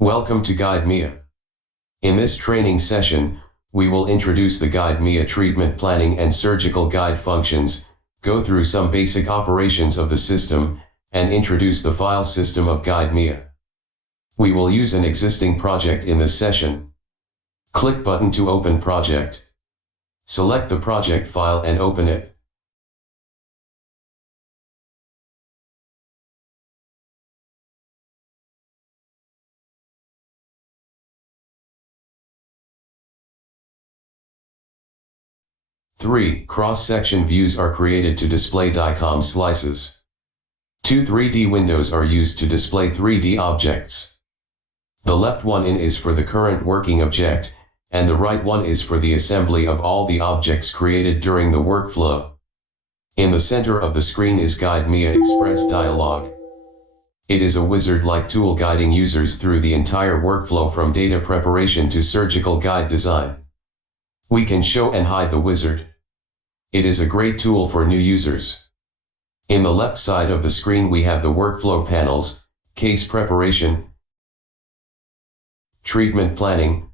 Welcome to GuideMia. In this training session, we will introduce the GuideMia treatment planning and surgical guide functions, go through some basic operations of the system, and introduce the file system of GuideMia. We will use an existing project in this session. Click button to open project. Select the project file and open it. Three cross-section views are created to display DICOM slices. 2 3D windows are used to display 3D objects. The left one is for the current working object, and the right one is for the assembly of all the objects created during the workflow. In the center of the screen is GuideMia Express dialog. It is a wizard-like tool guiding users through the entire workflow from data preparation to surgical guide design. We can show and hide the wizard. It is a great tool for new users. In the left side of the screen we have the workflow panels, case preparation, treatment planning,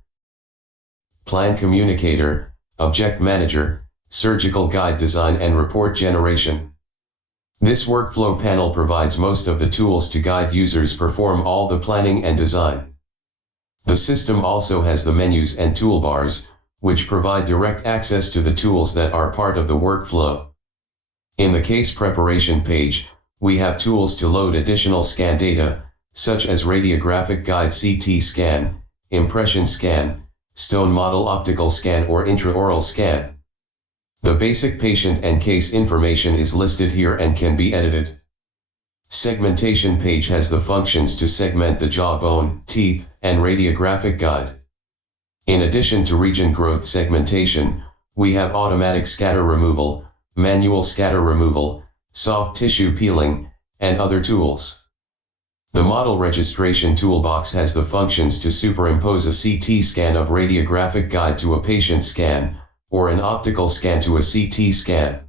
plan communicator, object manager, surgical guide design and report generation. This workflow panel provides most of the tools to guide users perform all the planning and design. The system also has the menus and toolbars, which provide direct access to the tools that are part of the workflow. In the case preparation page, we have tools to load additional scan data, such as radiographic guide CT scan, impression scan, stone model optical scan or intraoral scan. The basic patient and case information is listed here and can be edited. Segmentation page has the functions to segment the jawbone, teeth, and radiographic guide. In addition to region growth segmentation, we have automatic scatter removal, manual scatter removal, soft tissue peeling, and other tools. The model registration toolbox has the functions to superimpose a CT scan of radiographic guide to a patient scan, or an optical scan to a CT scan.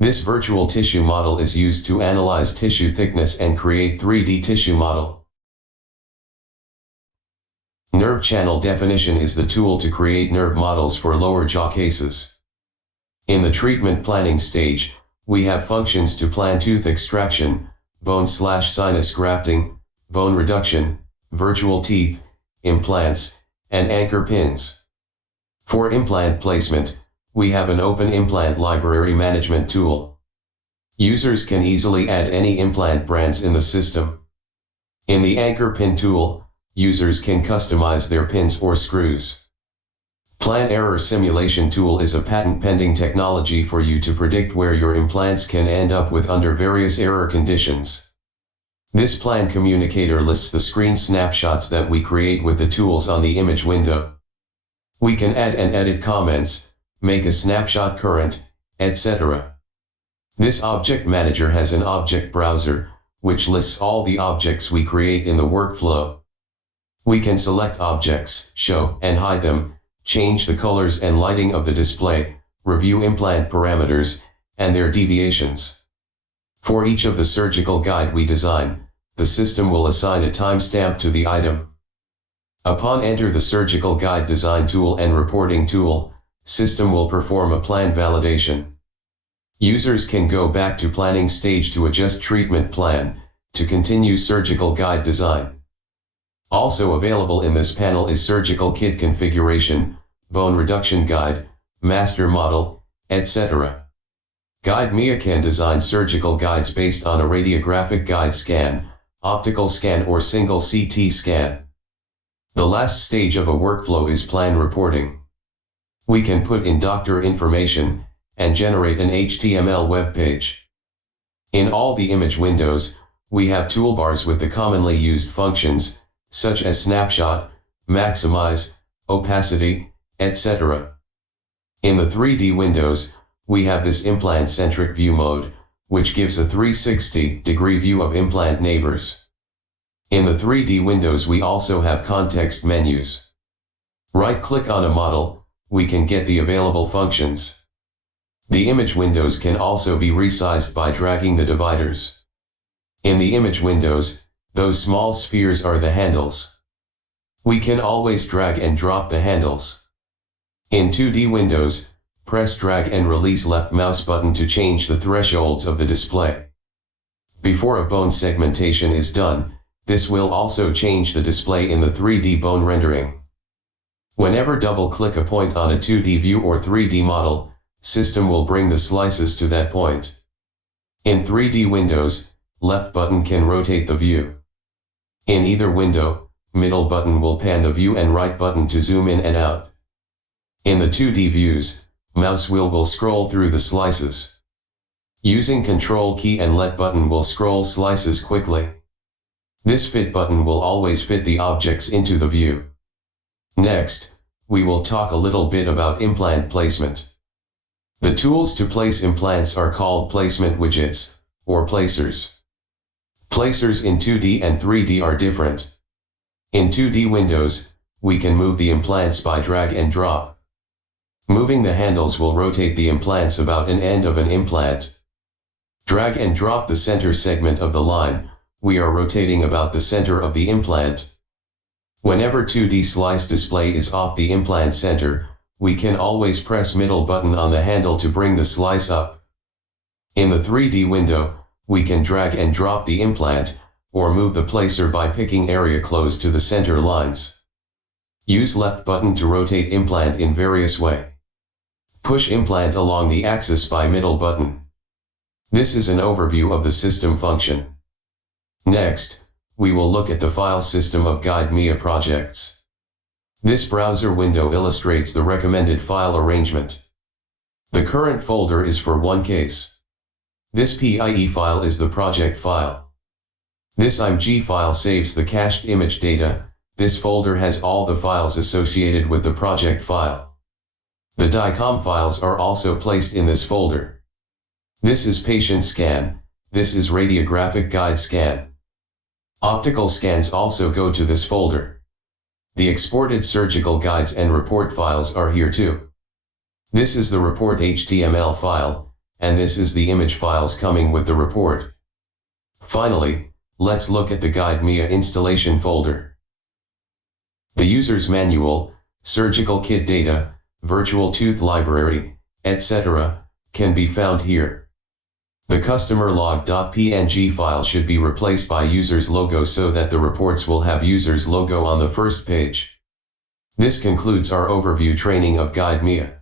This virtual tissue model is used to analyze tissue thickness and create 3D tissue model. Nerve channel definition is the tool to create nerve models for lower jaw cases. In the treatment planning stage, we have functions to plan tooth extraction, bone/sinus grafting, bone reduction, virtual teeth, implants, and anchor pins. For implant placement, we have an open implant library management tool. Users can easily add any implant brands in the system. In the anchor pin tool, users can customize their pins or screws. Plan error simulation tool is a patent-pending technology for you to predict where your implants can end up with under various error conditions. This plan communicator lists the screen snapshots that we create with the tools on the image window. We can add and edit comments, make a snapshot current, etc. This object manager has an object browser, which lists all the objects we create in the workflow. We can select objects, show and hide them, change the colors and lighting of the display, review implant parameters, and their deviations. For each of the surgical guide we design, the system will assign a timestamp to the item. Upon enter the surgical guide design tool and reporting tool, system will perform a plan validation. Users can go back to planning stage to adjust treatment plan, to continue surgical guide design. Also available in this panel is surgical kit configuration, bone reduction guide, master model, etc. GuideMia can design surgical guides based on a radiographic guide scan, optical scan or single CT scan. The last stage of a workflow is plan reporting. We can put in doctor information, and generate an HTML web page. In all the image windows, we have toolbars with the commonly used functions, such as snapshot, maximize, opacity, etc. In the 3D windows, we have this implant-centric view mode, which gives a 360-degree view of implant neighbors. In the 3D windows we also have context menus. Right-click on a model, we can get the available functions. The image windows can also be resized by dragging the dividers. In the image windows, those small spheres are the handles. We can always drag and drop the handles. In 2D windows, press drag and release left mouse button to change the thresholds of the display. Before a bone segmentation is done, this will also change the display in the 3D bone rendering. Whenever double-click a point on a 2D view or 3D model, system will bring the slices to that point. In 3D windows, left button can rotate the view. In either window, middle button will pan the view and right button to zoom in and out. In the 2D views, mouse wheel will scroll through the slices. Using Control key and Let button will scroll slices quickly. This Fit button will always fit the objects into the view. Next, we will talk a little bit about implant placement. The tools to place implants are called placement widgets, or placers. Placers in 2D and 3D are different. In 2D windows, we can move the implants by drag and drop. Moving the handles will rotate the implants about an end of an implant. Drag and drop the center segment of the line, we are rotating about the center of the implant. Whenever 2D slice display is off the implant center, we can always press middle button on the handle to bring the slice up. In the 3D window, we can drag and drop the implant, or move the placer by picking area close to the center lines. Use left button to rotate implant in various way. Push implant along the axis by middle button. This is an overview of the system function. Next, we will look at the file system of GuideMia projects. This browser window illustrates the recommended file arrangement. The current folder is for one case. This PIE file is the project file. This IMG file saves the cached image data. This folder has all the files associated with the project file. The DICOM files are also placed in this folder. This is patient scan, this is radiographic guide scan. Optical scans also go to this folder. The exported surgical guides and report files are here too. This is the report HTML file, and this is the image files coming with the report. Finally, let's look at the GuideMia installation folder. The user's manual, surgical kit data, virtual tooth library, etc., can be found here. The customer log.png file should be replaced by user's logo so that the reports will have user's logo on the first page. This concludes our overview training of GuideMia.